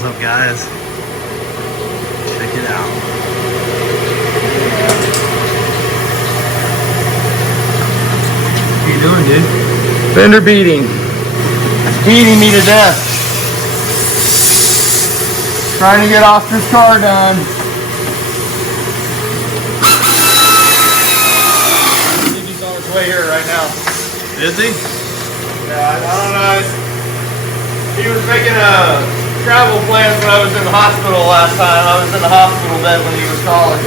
What's up, guys? Check it out. What are you doing, dude? Fender beating. It's beating me to death. Trying to get Oscar's car done. I think he's on his way here right now. Is he? Yeah, I don't know. He was making a travel plans when I was in the hospital last time. I was in the hospital bed when he was calling.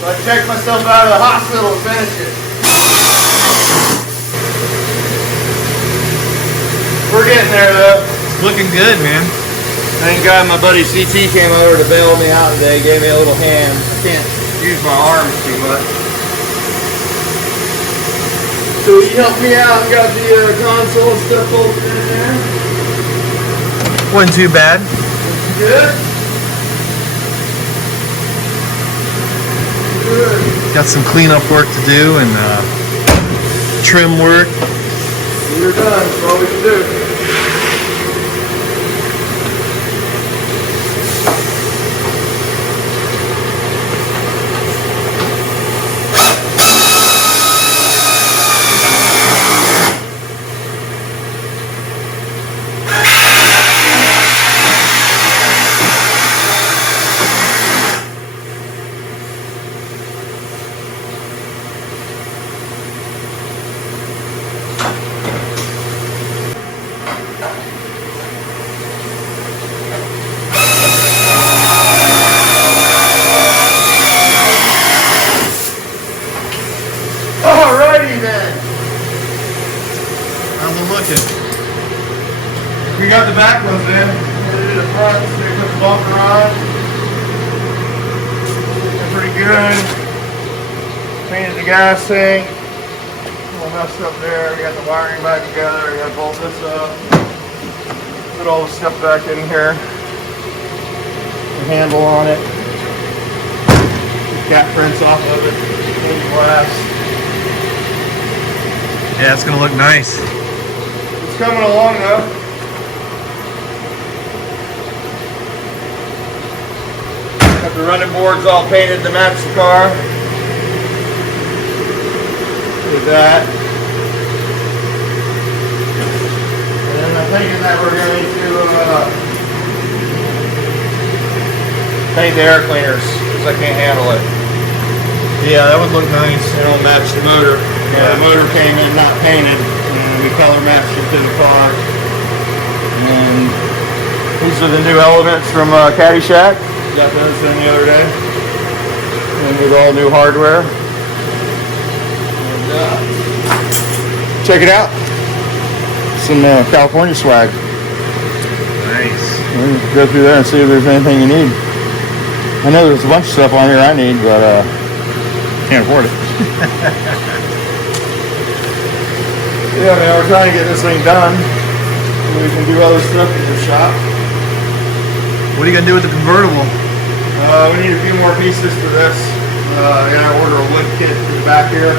So I checked myself out of the hospital to finish it. We're getting there though. It's looking good, man. Thank God my buddy CT came over to bail me out today, gave me a little hand. I can't use my arms too much. So he helped me out and got the console and stuff bolted in there. Wasn't too bad. Good. Good. Got some cleanup work to do and trim work. You're done. That's all we can do. Alrighty then. How's it looking? We got the back ones in. We did the front, so we put the bumper on. Looking pretty good. Painted the gas tank. A little messed up there. We got the wiring back together. We got to bolt this up. Put all the stuff back in here. The handle on it. Cat prints off of it. Clean glass. Yeah, it's gonna look nice. It's coming along though. Got the running boards all painted to match the car. Did that. And then I'm thinking that we're going to paint the air cleaners because I can't handle it. Yeah, that would look nice. It'll match the motor. The motor came in not painted, and we color matched it to the car. And these are the new elements from Caddyshack. Got those in the other day. And with all new hardware. And check it out. Some California swag. Nice. We can go through there and see if there's anything you need. I know there's a bunch of stuff on here I need, but can't afford it. Yeah, man, we're trying to get this thing done so we can do other stuff in the shop. What are you gonna do with the convertible? We need a few more pieces for this. I gotta order a wood kit for the back here.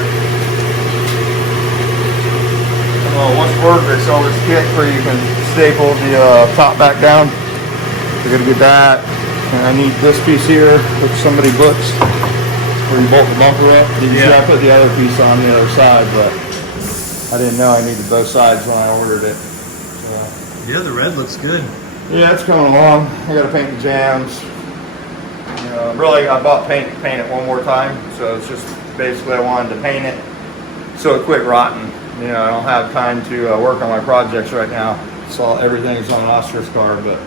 Once we're ordered, they sell this kit where you can staple the top back down. We're gonna get that. And I need this piece here, which somebody books, where you bolt the bumper up. You see, I put the other piece on the other side, but I didn't know I needed both sides when I ordered it. So. Yeah, the red looks good. Yeah, it's coming along. I got to paint the jams. Really, I bought paint to paint it one more time. So it's just basically I wanted to paint it so it quit rotting. I don't have time to work on my projects right now. So everything's on Oscar's car, but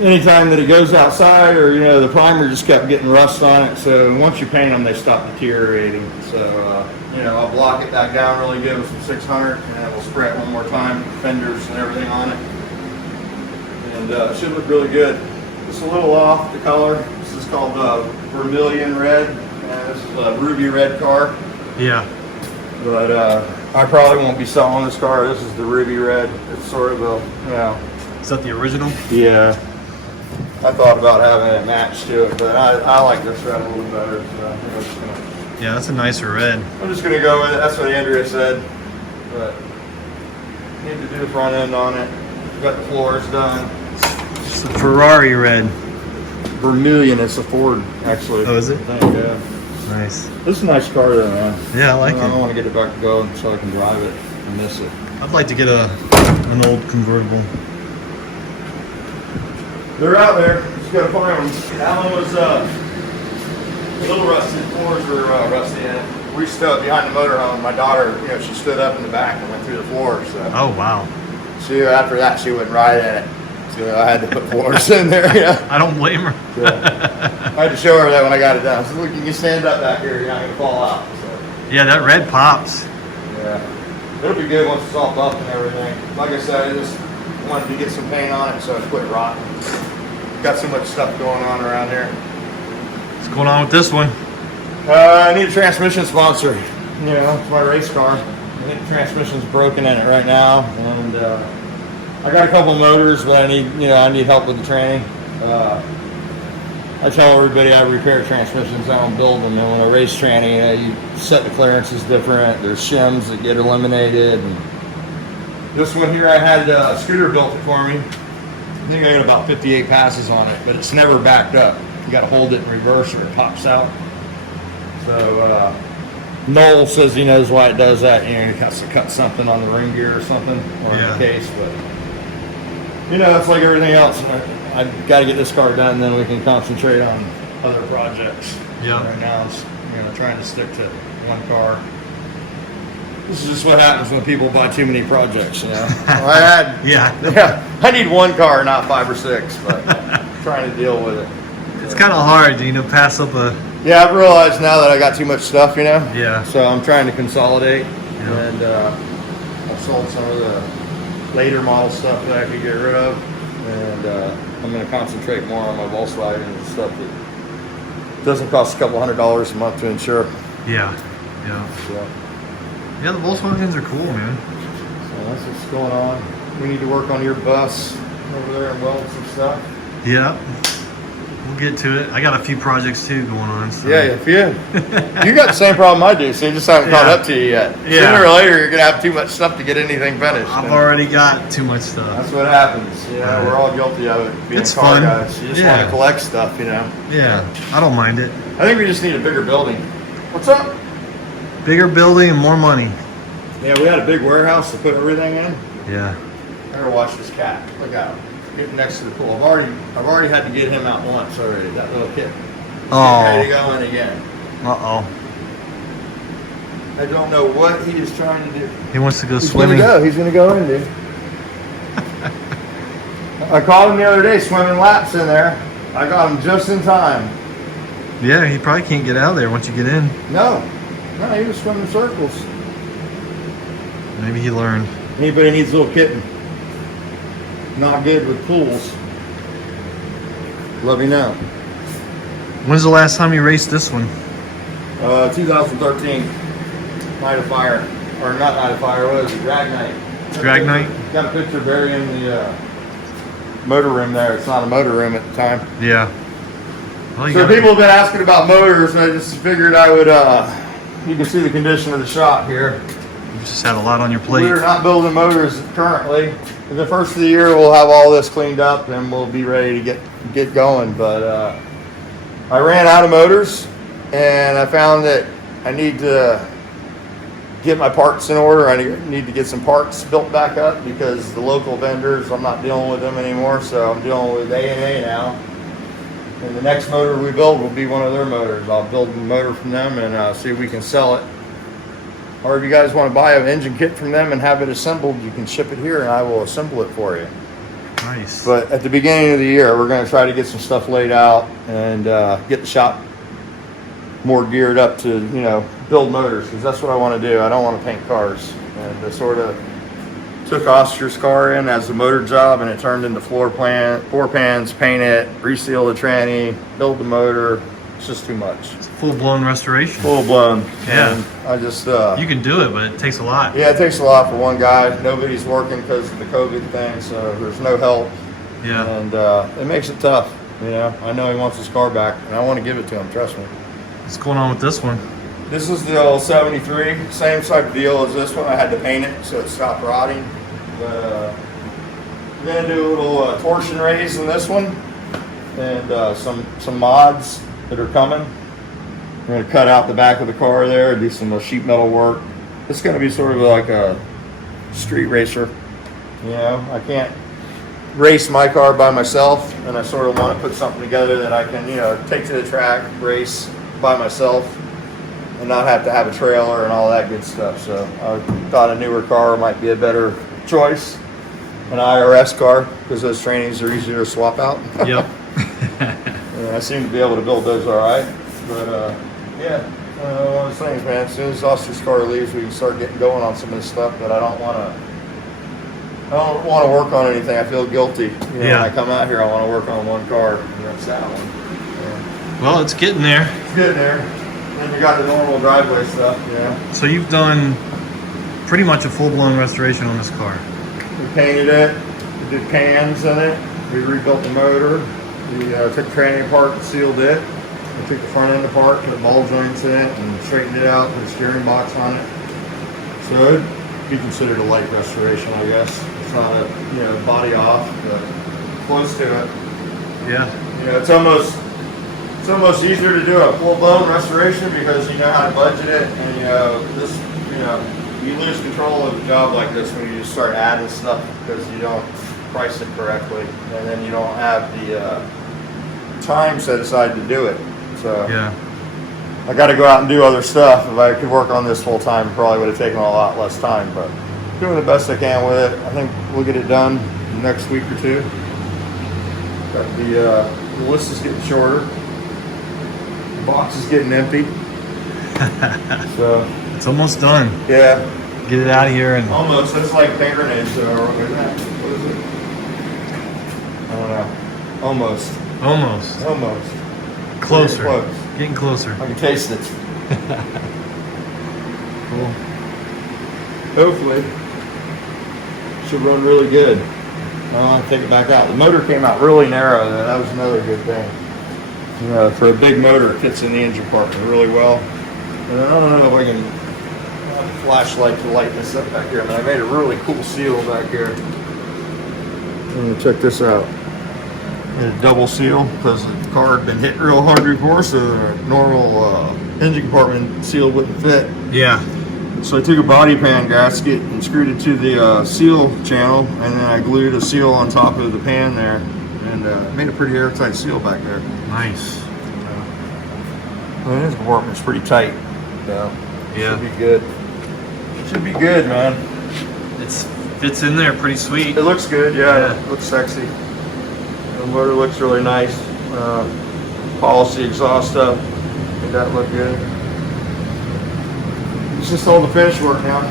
anytime that it goes outside, or the primer just kept getting rust on it. So once you paint them, they stop deteriorating. So I'll block it back down really good with some 600, and then we'll spray it one more time, fenders and everything on it, and it should look really good. It's a little off the color. This is called vermilion red. This is a ruby red car. Yeah. But I probably won't be selling this car. This is the ruby red. It's sort of a, Is that the original? Yeah. I thought about having it matched to it, but I like this red a little better. So I'm just gonna, Yeah, that's a nicer red. I'm just gonna go with it. That's what Andrea said. But need to do the front end on it. Got the floors done. It's a Ferrari red. Vermilion. It's a Ford, actually. Oh, is it? I think, yeah. Nice. This is a nice car, though, man. Yeah, I like I it. want to get it back to go so I can drive it and miss it. I'd like to get an old convertible. They're out there. Just gotta find them. That one was a little rusty. The floors were rusty in it. We stood behind the motorhome. My daughter, she stood up in the back and went through the floor. So Oh, wow. after that, she wouldn't ride in it. So I had to put floors in there. I don't blame her. So, I had to show her that when I got it done. I said, look, you can stand up back here. You're not gonna fall out. So, Yeah, that red pops. yeah, it'll be good once it's all buffed and everything. Like I said, I just wanted to get some paint on it so it quit rotting. Got so much stuff going on around here. What's going on with this one? I need a transmission sponsor. It's my race car. I think the transmission's broken in it right now, and I got a couple motors, but I need help with the training. I tell everybody I repair transmissions, I don't build them. And when I race training, you set the clearances different. There's shims that get eliminated. And this one here, I had a scooter built it for me. I think I got about 58 passes on it, but it's never backed up. You got to hold it in reverse or it pops out. So Noel says he knows why it does that. He has to cut something on the ring gear or something, or in the case. But it's like everything else. I've got to get this car done, then we can concentrate on other projects. Yeah. Right now, it's trying to stick to one car. This is just what happens when people buy too many projects. I need one car, not 5 or 6, but trying to deal with it. It's kind of hard, pass up a... Yeah, I've realized now that I got too much stuff, Yeah. So I'm trying to consolidate, Yeah. and I've sold some of the later model stuff that I could get rid of, and I'm going to concentrate more on my Volkswagen and stuff that doesn't cost a couple $100 a month to insure. Yeah. So, Yeah, the Volkswagens are cool, man. so that's what's going on. We need to work on your bus over there and weld some stuff. Yeah. We'll get to it. I got a few projects too going on. So. Yeah. You got the same problem I do, so you just haven't caught up to you yet. Yeah. Sooner or later, you're going to have too much stuff to get anything finished. I've already got too much stuff. That's what happens. We're all guilty of it. Being It's car fun. guys. You just want to collect stuff, Yeah, I don't mind it. I think we just need a bigger building. What's up? Bigger building and more money. Yeah, we had a big warehouse to put everything in. Yeah. I gotta watch this cat. Look out. Getting next to the pool. I've already had to get him out once already. That little kid. Oh. Ready to go in again. Uh-oh. I don't know what he is trying to do. He wants to go He's swimming. He's gonna go in, dude. I caught him the other day swimming laps in there. I got him just in time. Yeah, he probably can't get out of there once you get in. No, he was swimming circles. Maybe he learned. Anybody needs a little kitten? Not good with pools. Let me know. When's the last time you raced this one? 2013. Night of Fire. Or not Night of Fire, what is it? Drag Night. Drag Night? Got a picture buried in the motor room there. It's not a motor room at the time. Yeah. Well, So people have been asking about motors, and I just figured I would, you can see the condition of the shop here. You just had a lot on your plate. We're not building motors currently. The first of the year, we'll have all this cleaned up, and we'll be ready to get going. But I ran out of motors, and I found that I need to get my parts in order. I need to get some parts built back up because the local vendors, I'm not dealing with them anymore. So I'm dealing with A&A now. And the next motor we build will be one of their motors. I'll build a motor from them and see if we can sell it. Or if you guys want to buy an engine kit from them and have it assembled, you can ship it here and I will assemble it for you. Nice. But at the beginning of the year, we're going to try to get some stuff laid out and get the shop more geared up to, build motors, because that's what I want to do. I don't want to paint cars. And I sort of took Oster's car in as a motor job, and it turned into floor pans, paint it, reseal the tranny, build the motor. It's just too much. It's full-blown restoration. Full blown. Yeah. And I just you can do it, but it takes a lot. Yeah, it takes a lot for one guy. Nobody's working because of the COVID thing, so there's no help. Yeah. And it makes it tough. I know he wants his car back, and I want to give it to him. Trust me. What's going on with this one? This is the old 73, same type of deal as this one. I had to paint it so it stopped rotting. But We're gonna do a little torsion raise in this one, and some mods that are coming. We're gonna cut out the back of the car there, do some sheet metal work. It's gonna be sort of like a street racer. You know, I can't race my car by myself, and I sort of want to put something together that I can, you know, take to the track, race by myself, and not have to have a trailer and all that good stuff. So I thought a newer car might be a better choice, an IRS car, because those trainings are easier to swap out. Yep. And I seem to be able to build those all right. But yeah, one of those things, man. As soon as Oster's car leaves, we can start getting going on some of this stuff that I don't want to work on anything. I feel guilty. You know, Yeah. when I come out here, I want to work on one car, and that's that one. Yeah. Well, it's getting there. It's good there. Then we got the normal driveway stuff, you know. So you've done pretty much a full-blown restoration on this car. We painted it, we did pans in it, we rebuilt the motor, we took the tranny apart and sealed it. We took the front end apart, put ball joints in it, and straightened it out, put a steering box on it. So it'd be considered a light restoration, I guess. It's not a, you know, body off, but close to it. Yeah. You know, it's almost easier to do a full-blown restoration because you know how to budget it, and you lose control of a job like this when you just start adding stuff because you don't price it correctly, and then you don't have the time set aside to do it. So Yeah. I got to go out and do other stuff. If I could work on this full time, it probably would have taken a lot less time, but doing the best I can with it. I think we'll get it done next week or two. Got the list is getting shorter. The box is getting empty. So It's almost done. yeah, Get it out of here and almost. That's like paint grenades. What is it? I don't know. Almost. almost. Closer. Close. Getting closer. I can taste it. Cool. Hopefully. Should run really good. I'll take it back out. The motor came out really narrow, though. That was another good thing. You know, for a big motor, it fits in the engine compartment really well. And I don't know if I can have a flashlight to light this up back here, but I made a really cool seal back here. Check this out. Made a double seal because the car had been hit real hard before, so the normal engine compartment seal wouldn't fit. Yeah. So I took a body pan gasket and screwed it to the seal channel, and then I glued a seal on top of the pan there, and made a pretty airtight seal back there. Nice. The engine compartment's pretty tight, so Yeah. should be good. Should be good, man. It fits in there pretty sweet. It looks good, yeah. Yeah. It looks sexy. The motor looks really nice. Polished the exhaust up, made that look good. It's just all the finish work now.